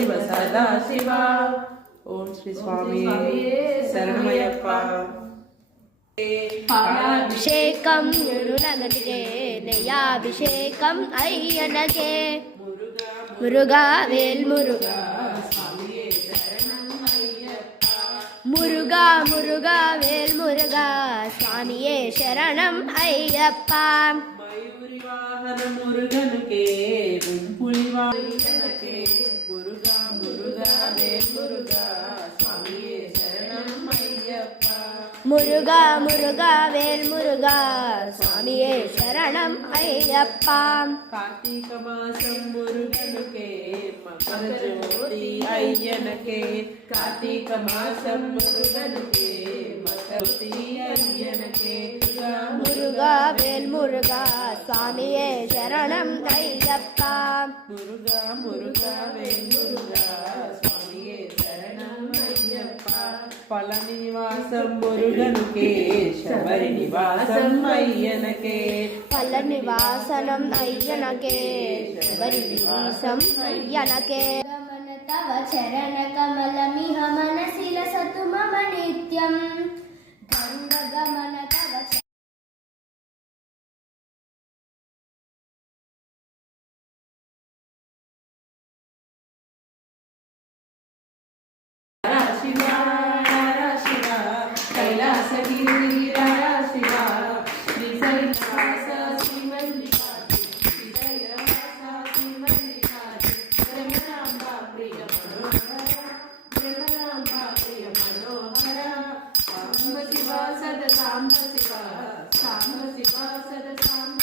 ಶಿವ ಸದಾ ಶಿವ. ಓಂ ಶ್ರೀ ಸ್ವಾಮಿ ಶರಣಮಯ್ಯಪ್ಪ. ಪಾಲಾಭಿಷೇಕಂ ಗುರುನಗನಿಗೆ, ನೆಯ್ಯಾಭಿಷೇಕಂ ಅಯ್ಯನಗೆ. ಮುರುಘಾ ವೇಲ್ ಮುರುಘಾ, முருகா முருகா வேல் முருகா சுவாமியே சரணம் ஐயப்பா. மயூரி வாகன முருகனுக்கே புலி வாகனக்கே முருகா முருகா வேல் முருகா சுவாமியே சரணம் ஐயப்பா. முருகா முருகா வேல் முருகா சுவாமியே சரணம் ஐயப்பா. கார்த்திக மாசம் முருகனுக்கே மகர ஜோதி ஐயனக்கே. கார்த்திக மாசம் முருகனுக்கே மகர ஜோதி ஐயனக்கே. முருகா வேல் முருகா சுவாமியே சரணம் ஐயப்பா. முருகா முருகா வேல் முருகா சுவாமியே சரணம் ஐயப்பா. பழனி நிவாசம் முருகனுக்கே சபரி நிவாசம் ஐயனக்கே. பழனி வாசனம் ஐயனக்கே శబరి నివాసం అయ్యనకే. గమన తవ చరణ కమలమిహ మనసి లసతు మమ నిత్యం. గంగ గమన తవ సాంబ శివ సద సాంబ శివ సాంబ శివ సద సాంబ